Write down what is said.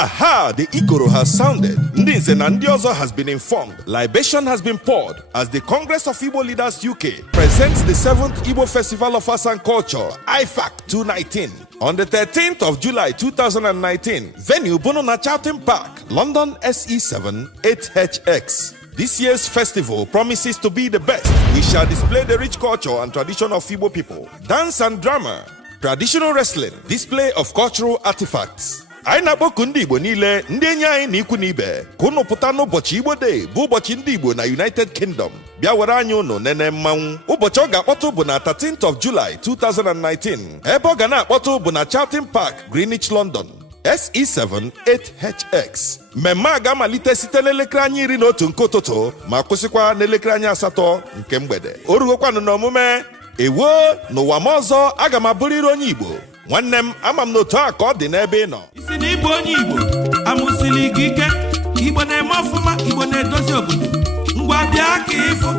Aha! The Ikoro has sounded. Ndinse na Ndiozo has been informed. Libation has been poured as the Congress of Igbo Leaders UK presents the 7th Igbo Festival of Arts and Culture, IFAC 219. On the 13th of July 2019, venue Bonona Charlton Park, London SE7 8HX. This year's festival promises to be the best. We shall display the rich culture and tradition of Igbo people, dance and drama, traditional wrestling, display of cultural artifacts. Anyị na-akpọku ndị Igbo niile, ndị enyi anyị na ikwu na ibe, ka unu pụta n'ụbọchị Igbo Day bụ ụbọchị ndị Igbo na United Kingdom. Bịa were anyị unu nene mmanwụ. Ụbọchị ọ ga-akpọtụ bụ na 13th of July 2019. Ebe ọ ga na-akpọtụ bụ na Charlton Park, Greenwich, London. SE7 8HX. Mmemme a ga-amalite site n'elekere anyị 11 nke ụtụtụ ma kwụsịkwa n'elekere anyị 8 nke mgbede. O rugokwanụ n'omume ewo n'ụwa m ọzọ aga m abụrịrị onye Igbo. Nwanne m ama m n'otu a ka ọ dị n'ebe ị nọ. Isi na Igbo onye Igbo amụsili gị ike. Igbo na-eme ọfụma, Igbo na-edozi obodo. Ngwa bịa ka ịfụ